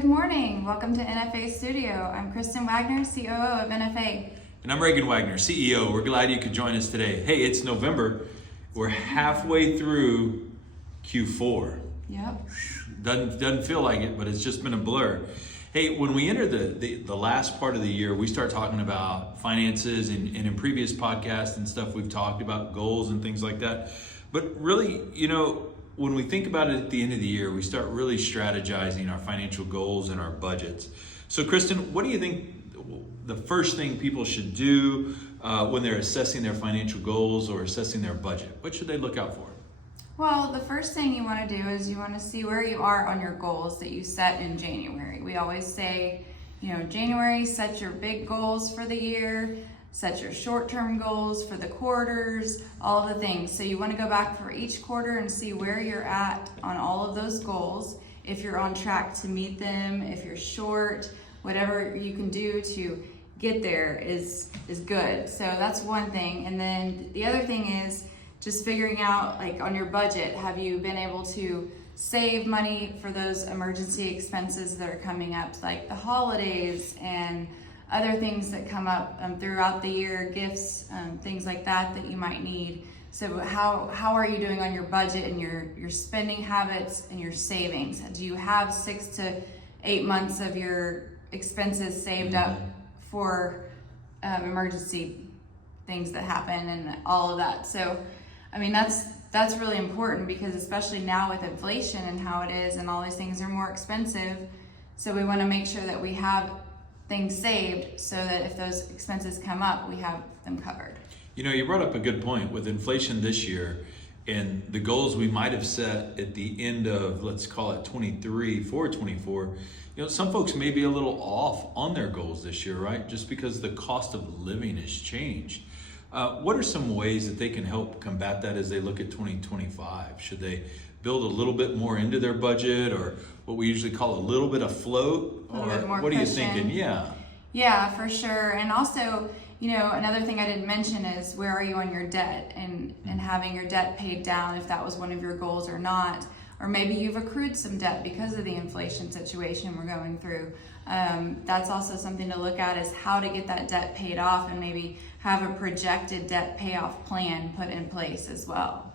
Good morning. Welcome to NFA Studio. I'm Kristen Wagner, COO of NFA. And I'm Reagan Wagner, CEO. We're glad you could join us today. Hey, it's November. We're halfway through Q4. Yep. Doesn't feel like it, but it's just been a blur. Hey, when we enter the last part of the year, we start talking about finances, and in previous podcasts and stuff, we've talked about goals and things like that. But really, when we think about it at the end of the year, we start really strategizing our financial goals and our budgets. So Kristen, what do you think the first thing people should do when they're assessing their financial goals or assessing their budget? What should they look out for? Well, the first thing you want to do is you want to see where you are on your goals that you set in January. We always say, January, set your big goals for the year, set your short-term goals for the quarters, all of the things. So you want to go back for each quarter and see where you're at on all of those goals. If you're on track to meet them, if you're short, whatever you can do to get there is good. So that's one thing. And then the other thing is just figuring out, like, on your budget, have you been able to save money for those emergency expenses that are coming up, like the holidays and other things that come up throughout the year, gifts, things like that you might need. So how are you doing on your budget and your spending habits and your savings? Do you have 6 to 8 months of your expenses saved up for emergency things that happen and all of that? So, that's really important, because especially now with inflation and how it is and all these things are more expensive. So we want to make sure that we have things saved so that if those expenses come up, we have them covered. You brought up a good point with inflation this year and the goals we might have set at the end of, let's call it 23 for 24. Some folks may be a little off on their goals this year, right? Just because the cost of living has changed. What are some ways that they can help combat that as they look at 2025? Should they build a little bit more into their budget, or what we usually call a little bit of float? A little bit more what are you cushion. thinking? Yeah, for sure. And also, another thing I didn't mention is where are you on your debt and having your debt paid down, if that was one of your goals or not. Or maybe you've accrued some debt because of the inflation situation we're going through. That's also something to look at, is how to get that debt paid off and maybe have a projected debt payoff plan put in place as well.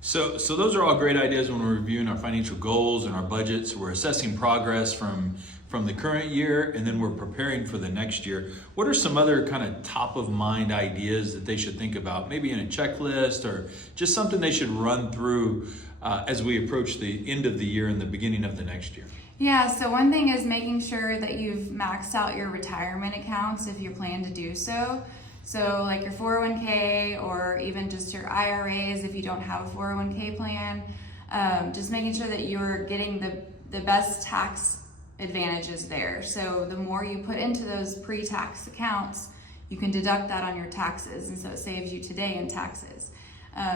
So those are all great ideas when we're reviewing our financial goals and our budgets. We're assessing progress from the current year, and then we're preparing for the next year. What are some other kind of top of mind ideas that they should think about, maybe in a checklist or just something they should run through as we approach the end of the year and the beginning of the next year? Yeah, so one thing is making sure that you've maxed out your retirement accounts if you plan to do so. So like your 401k or even just your IRAs if you don't have a 401k plan. Just making sure that you're getting the best tax advantages there. So the more you put into those pre-tax accounts, you can deduct that on your taxes, and so it saves you today in taxes.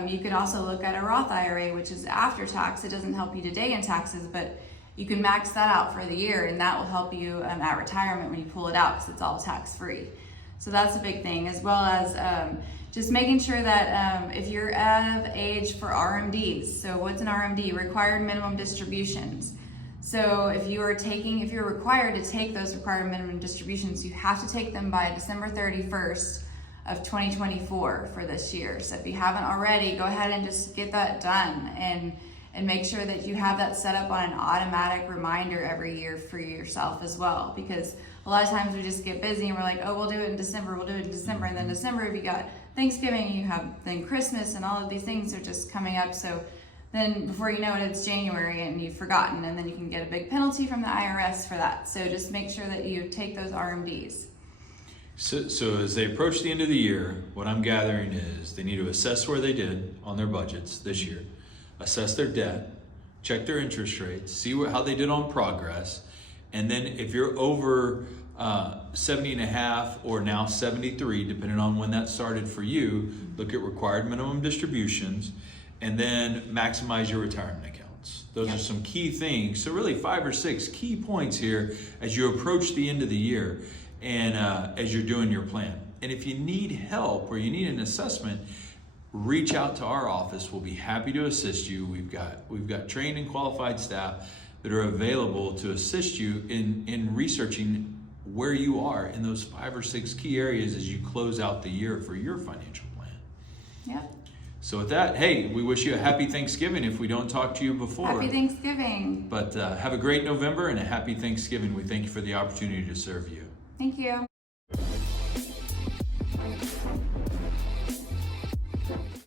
You could also look at a Roth IRA, which is after tax. It doesn't help you today in taxes, but you can max that out for the year, and that will help you at retirement when you pull it out, because it's all tax-free. So that's a big thing, as well as just making sure that if you're of age for RMDs. So what's an RMD? Required minimum distributions. So if you're required to take those required minimum distributions, you have to take them by December 31st of 2024 for this year. So if you haven't already, go ahead and just get that done and make sure that you have that set up on an automatic reminder every year for yourself as well. Because a lot of times we just get busy and we're like, oh, we'll do it in December, and then December, if you got Thanksgiving, you have then Christmas, and all of these things are just coming up. So then before you know it, it's January and you've forgotten, and then you can get a big penalty from the IRS for that. So just make sure that you take those RMDs. So as they approach the end of the year, what I'm gathering is they need to assess where they did on their budgets this year, assess their debt, check their interest rates, see how they did on progress, and then if you're over 70 and a half or now 73, depending on when that started for you, look at required minimum distributions, and then maximize your retirement accounts. Those are some key things. So really 5 or 6 key points here as you approach the end of the year and as you're doing your plan. And if you need help or you need an assessment, reach out to our office. We'll be happy to assist you. We've got trained and qualified staff that are available to assist you in researching where you are in those 5 or 6 key areas as you close out the year for your financial plan. Yep. So with that, hey, we wish you a happy Thanksgiving if we don't talk to you before. Happy Thanksgiving. But have a great November and a happy Thanksgiving. We thank you for the opportunity to serve you. Thank you.